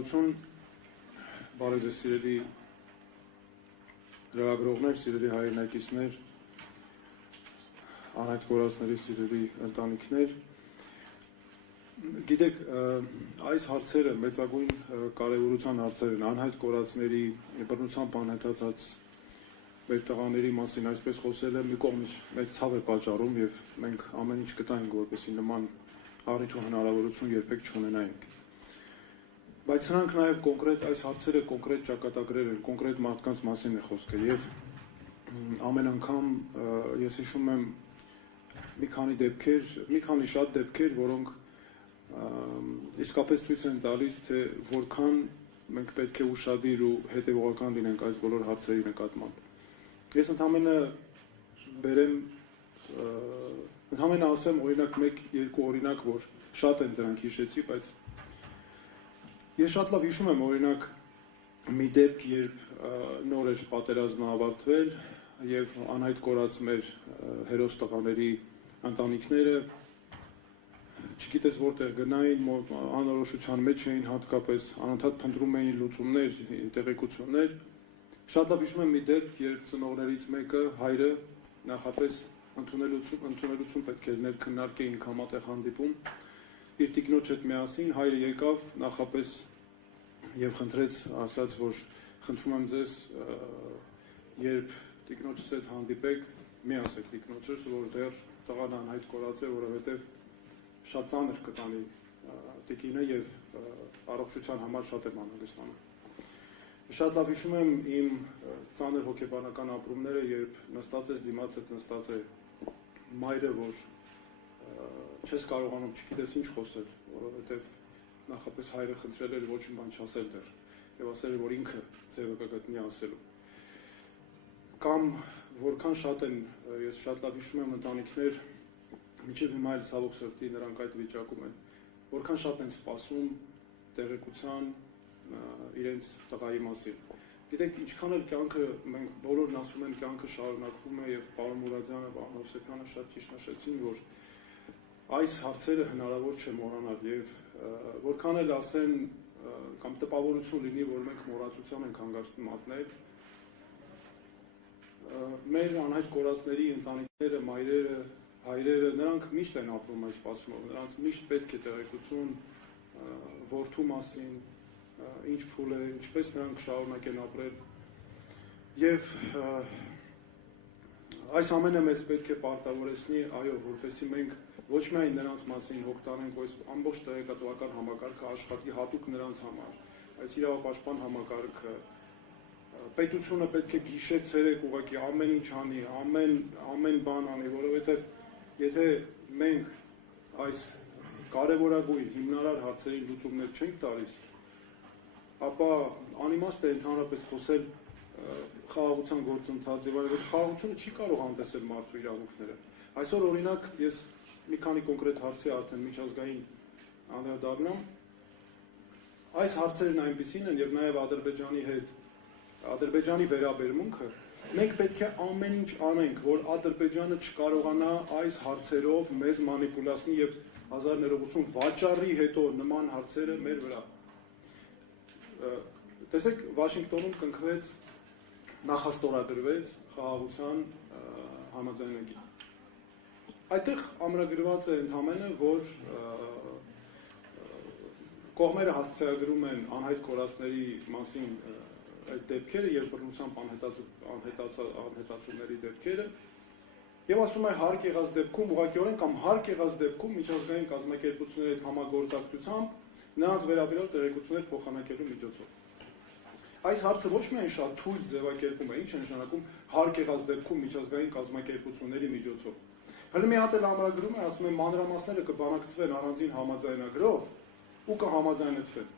Շնորհակալություն, բարև ձեզ սիրելի լրագրողներ, սիրելի հայրենակիցներ, անհայտ կորածների սիրելի ընտանիքներ։ Գիտեք, այս հարցերը մեծագույն կարևորության հարցեր են, անհայտ կորածների բռնությամբ անհետացած մեր տղաների մասին այսպես խոսելը մի կողմից մեծ ցավ է պատճառում եւ մենք ամեն ինչ կտանք, որպեսզի նման առիթ ու հնարավորություն երբեք չունենայինք։ Բայց սրանք նաև կոնկրետ այս հարցերը կոնկրետ ճակատագրեր են, կոնկրետ մարդկանց մասին է խոսքը եւ ամեն անգամ ես հիշում եմ մի քանի շատ դեպքեր, որոնք իսկապես ցույց են տալիս, թե որքան մենք պետք է ուշադիր ու հետևողական լինենք այս բոլոր հարցերի նկատմամբ։ Ես ընդհանրապես ասեմ օրինակ 1-2 օրինակ, որ շատ են դրանք հիշեցի, բայց ես շատ լավ հիշում եմ օրինակ մի դեպք, երբ նոր էր պատերազմը ավարտվել եւ անհայտ կորած մեր հերոս տղաների ընտանիքները չգիտես որտեղ գնային, անորոշության մեջ էին, հատկապես անընդհատ փնտրում էին լուծումներ, տեղեկություններ։ Շատ լավ հիշում եմ մի դեպք, երբ ծնողներից մեկը, հայրը, նախապես ընդունելություն պետք էր ներքննարկեինք համատեղ հանդիպում, իր տիկնոջ հետ միասին, հայրը եկավ նախապես եւ խնդրեց, ասաց, որ խնդրում եմ ձեզ, երբ տիկնոջս հետ հանդիպեք, մի ասեք տիկնոջս, որ դեռ տղան անհայտ կորած է, որովհետեւ շատ ծանր կտանի տիկինը եւ առողջության համար շատ եմ անհանգստանում։ Շատ լավ հիշում եմ իմ ծանր հոգեբանական ապրումները, երբ նստած ես դիմացդ նստած է մայրը, որ չես կարողանում, չգիտես ինչ խոսել, որովհետեւ նախապես հայրը խնդրել էր ոչ մի բան չասել դեռ եւ ասել էր, որ ինքը ձևը կգտնի ասելու։ Կամ որքան շատ են, ես շատ լավ հիշում եմ ընտանիքներ, մինչև հիմա էլ ցավոք սրտի նրանք այդ վիճակում են, որքան շատ են սպասում տեղեկության իրենց տղայի մասին։ Գիտեք, ինչքան էլ կյանքը մենք բոլորն ասում են կյանքը շարունակվում է եւ պարոն Մուրադյանը, պարոն Հովսեփյանը շատ ճիշտ նշեցին, որ այս հարցերը հնարավոր չէ մոռանալ եւ որքան էլ ասեն կամ տպավորություն լինի, որ մենք մոռացության ենք հանգարցնում մատնել, մեր անհայտ կորածների ընտանիքները, մայրերը, հայրերը, նրանք միշտ են ապրում այս սպասումով, նրանց միշտ պետք է տեղեկություն որդու մասին, ինչ փուլ է, ինչպես նրանք շարունակեն ապրել եւ այս ամենը մեզ պետք է պարտավորեցնի, այո, որպեսզի մենք ոչ միայն նրանց մասին հոգ տանենք, այս ամբողջ տեղեկատվական համակարգը աշխատի հատուկ նրանց համար, այս իրավապաշտպան համակարգը, պետությունը պետք է գիշեր-ցերեկ ուղղակի ամեն ինչ անի, ամեն բան անի, որովհետեւ եթե մենք այս կարևորագույն հիմնարար հարցերի լուծումներ չենք տալիս, ապա անիմաստ է ընդհանրապես խոսել խաղաղության գործընթացի, որովհետև խաղաղությունը չի կարող անտեսել մարդու իրավունքները։ Այսօր օրինակ ես մի քանի կոնկրետ հարցի արդեն միջազգային անդրադառնամ։ Այս հարցերն այնպիսին են եւ նաեւ Ադրբեջանի հետ Ադրբեջանի վերաբերմունքը մենք պետք է ամեն ինչ անենք, որ Ադրբեջանը չկարողանա այս հարցերով մեզ մանիպուլացնի եւ 1980 վաճառի հետո նման հարցերը մեր վրա։ Տեսեք, Վաշինգտոնում կնքվեց նախաստորագրվեց խաղաղության համաձայնագիր։ Այդտեղ ամրագրված է ընդհանրապես, որ կողմերը հասցեագրում են անհայտ կորածների մասին այդ դեպքերը եւ բռնությամբ անհետացումների դեպքերը եւ ասում է հարկ եղած դեպքում ուղղակիորեն կամ հարկ եղած դեպքում միջազգային կազմակերպությունների հետ համագործակցությամբ նրանց վերաբերյալ տեղեկություններ փոխանակելու միջոցով։ Այս հարցը ոչ միայն շատ թույլ ձևակերպում է, ինչ է նշանակում հարկ եղած դեպքում միջազգային կազմակերպությունների միջոցով։ Հələ մի հատ էլ ամրագրում է, ասում է մանրամասները կբանակցվեն առանձին համաձայնագրով ու կհամաձայնեցվեն։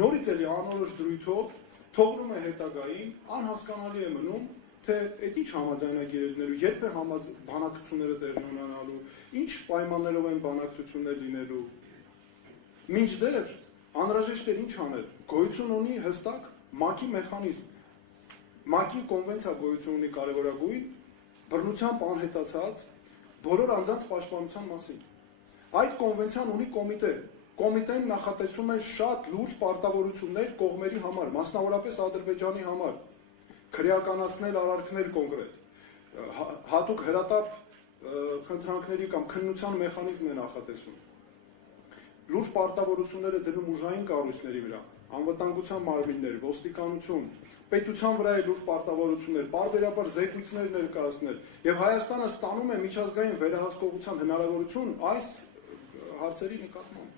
Նորից էլի անորոշ դրույթով թողնում է հետագային, անհասկանալի է մնում, թե այդ ինչ համաձայնագիր է լինելու, երբ է բանակցությունները տեղի ունենալու, ինչ պայմաններով են բանակցություններ լինելու։ Մինչդեռ անհրաժեշտ է ինչ անել, գոյություն ունի հստակ ՄԱԿ-ի մեխանիզմ։ ՄԱԿ-ի կոնվենցիա գոյություն ունի կարևորագույն, բռնությամբ անհետացած բոլոր անձանց պաշտպանության մասին։ Այդ կոնվենցիան ունի կոմիտե, կոմիտեն նախատեսում է շատ լուրջ պարտավորություններ կողմերի համար, մասնավորապես Ադրբեջանի համար, քրեականացնել արարքներ կոնկրետ, հատուկ հրատապ խնդրանքների կամ քննության մեխանիզմ է նախատեսում, լուրջ պարտավորություններ է դնում ուժային կառույցների վրա, անվտանգության մարմիններ, ոստիկանություն, պետության վրա է լուրջ պարտավորություններ, պարբերաբար զեկույցներ ներկայացնել, եւ Հայաստանը ստանում է միջազգային վերահսկողության հնարավորություն այս հարցերի նկատմամբ։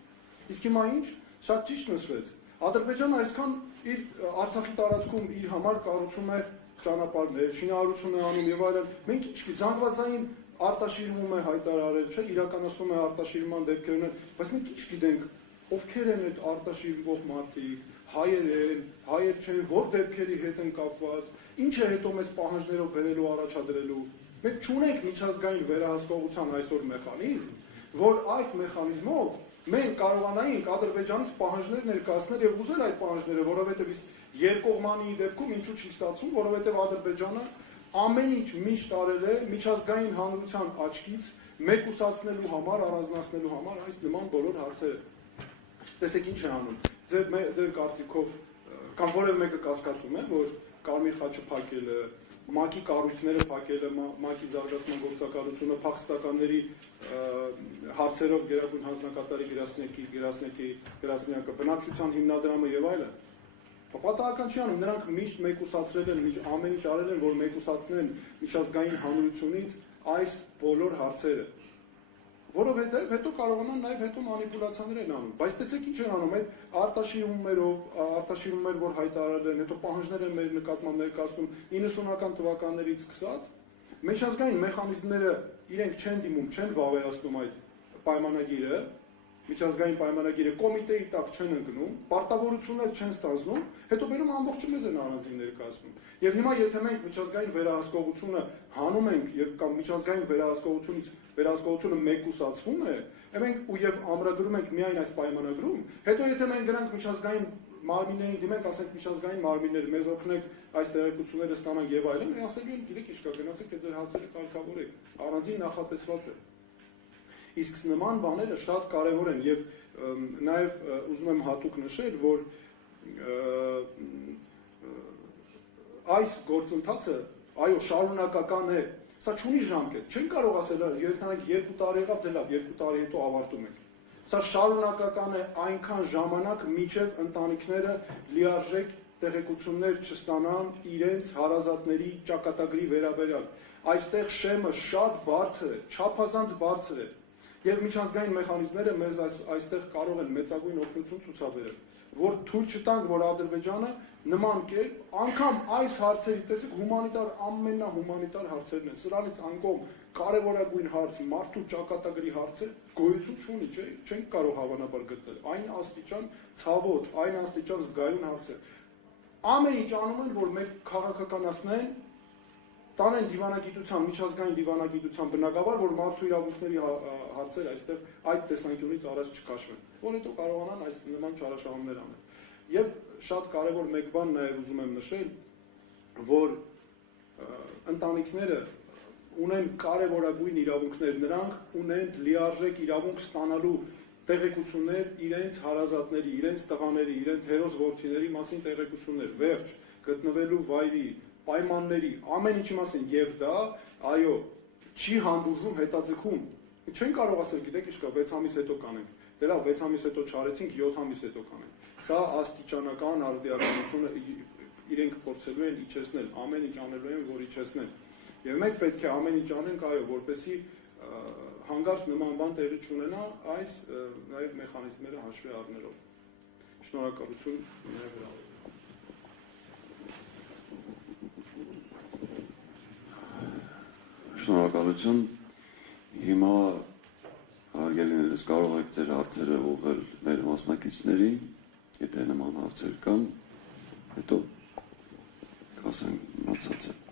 Իսկ հիմա ինչ, շատ ճիշտ նշվեց, Ադրբեջանը այսքան իր Արցախի տարածքում իր համար կառուցում է ճանապարհներ, շինարարություն է անում եւ այլն, մենք ինչի զանգվածային արտաշիրվում է հայտարարել, չէ, իրականացնում է արտաշիրման դեպքերն, բայց մենք ինչ գիտենք, ովքեր են այդ արտաշիրվող մարդիկ, հայեր չեն, որ դեպքերի հետ են կապված, ինչ է հետո մեզ պահանջներով բերելու առաջադրելու։ Մենք չունենք միջազգային վերահսկողության այսօր մեխանիզմ, որ այդ մեխանիզմով մենք կարողանայինք Ադրբեջանից պահանջներ ներկայացնել եւ ուզել այդ պահանջները, որովհետեւ երկկողմանի դեպքում ինչու չի ստացվում, որովհետեւ Ադրբեջանը ամեն ինչ միշտ արել է միջազգային հանրության աչքից մեկուսացնելու համար, առանձնացնելու համար այս նման բոլոր հարցերը։ Տեսեք ինչ է անում։ Ձեր կարծիքով կամ որևէ մեկը կասկածում է, որ Կարմիր խաչը փակելը, ՄԱԿ-ի կառույցները փակելը, ՄԱԿ-ի զարգացման գործակալությունը, փախստականների հարցերով գերագույն հանձնակատարի գրասենյակը, բնակչության հիմնադրամը եւ այլն։ Պատահական չի անում, նրանք միշտ մեկուսացրել են, ամեն ինչ արել են, որ մեկուսացնեն միջազգային հանրությունից այս բոլոր հարցերը։ Որովհետև հետո կարողանան նաև հետո մանիպուլյացիաներ են անում, բայց տեսեք ինչ են անում, այդ արտաշիրումներ, որ հայտարարել են, հետո պահանջներ են մեր նկատմամբ ներկայացնում 90-ական թվականներից սկսած, միջազգային մեխանիզմները իրենք չեն դիմում, չեն վավերացնում այդ պայմանագիրը, միջազգային պայմանագիրը կոմիտեի տակ չեն ընկնում, պարտավորություններ չեն ստանձնում, հետո բերում ամբողջը մեզ են առանձին ներկայացնում։ Եվ հիմա եթե մենք միջազգային վերահսկողությունը հանում ենք եւ կամ միջազգային վերահսկողությունը մեկուսացվում է, մենք ու եւ ամրագրում ենք միայն այս պայմանագրում, հետո եթե մենք գրանք միջազգային մարմիններին դիմենք, ասենք միջազգային մարմիններ մեզ օգնեք այս տեղեկությունները ստանանք եւ այլն, ասելու են, գիտեք ինչ կա, գնացեք այդ ձեր հարցերը կարգավորեք, առանձին նախատեսված է։ Իսկ նման բաները շատ կարևոր են եւ նաեւ ուզում եմ հատուկ նշել, որ այս գործընթացը, այո, շարունակական է, սա չունի ժամկետ, չեն կարող ասել, երբեք 2 տարի եղավ, դե լավ, 2 տարի հետո ավարտում ենք։ Սա շարունակական է այնքան ժամանակ, մինչև ընտանիքները լիարժեք տեղեկություններ չստանան իրենց հարազատների ճակատագրի վերաբերյալ։ Այստեղ շեմը շատ բարձր է, չափազանց բարձր է։ Եվ միջազգային մեխանիզմները մեզ այստեղ կարող են մեծագույն օգնություն ցուցաբերել, որ թույլ չտանք, որ Ադրբեջանը նման կերպ անգամ այս հարցերի, տեսեք, հումանիտար ամենահումանիտար հարցերն են, սրանից անկողմ կարևորագույն հարց, մարդու ճակատագրի հարցը գոյություն չունի, չենք կարող հավանաբար գտնել, այն աստիճան ցավոտ, այն աստիճան զգայուն հարց է։ Ամեն ինչ անում են, որ մենք քաղաքականացնեն, տանեն դիվանագիտության, միջազգային դիվանագիտության բնագավառ, որ մարդու իրավունքների հարցեր այստեղ այդ տեսանկյունից առաջ չքաշվեն, որ հետո կարողանան այս նման չարաշահումներ անել։ Եվ շատ կարևոր մեկ բան նաև ուզում եմ նշել, որ ընտանիքները ունեն կարևորագույն իրավունքներ, նրանք ունեն լիարժեք իրավունք ստանալու տեղեկություններ իրենց հարազատների, իրենց տղաների, իրենց հերոս որդիների մասին տեղեկություններ, վերջ, գտնվելու վայրի, պայմանների, ամեն ինչի մասին, եւ դա, այո, չի հանդուրժում հետաձգում։ Չեն կարող ասել, գիտեք ինչ կա, 6 ամիս հետո կանենք, դե լավ, 6 ամիս հետո չարեցինք, 7 ամիս հետո կանենք։ Սա աստիճանական արդիականությունը իրենք փորձելու են իջեցնել, ամեն ինչ անելու են, որ իջեցնեն։ Եվ մենք պետք է ամեն ինչ անենք, այո, որպեսզի հանկարծ նման բան տեղի չունենա այս նաև մեխանիզմները հաշվի առնելով։ Շնորհակալություն նաև հրավերին։ Շնորհակալություն։ Հիմա հարգելիներս կարող եք ձեր հարցերը ուղղել մեր մասնակիցներին, եթե նման հարցեր կան, հետո կասենք մնացածը։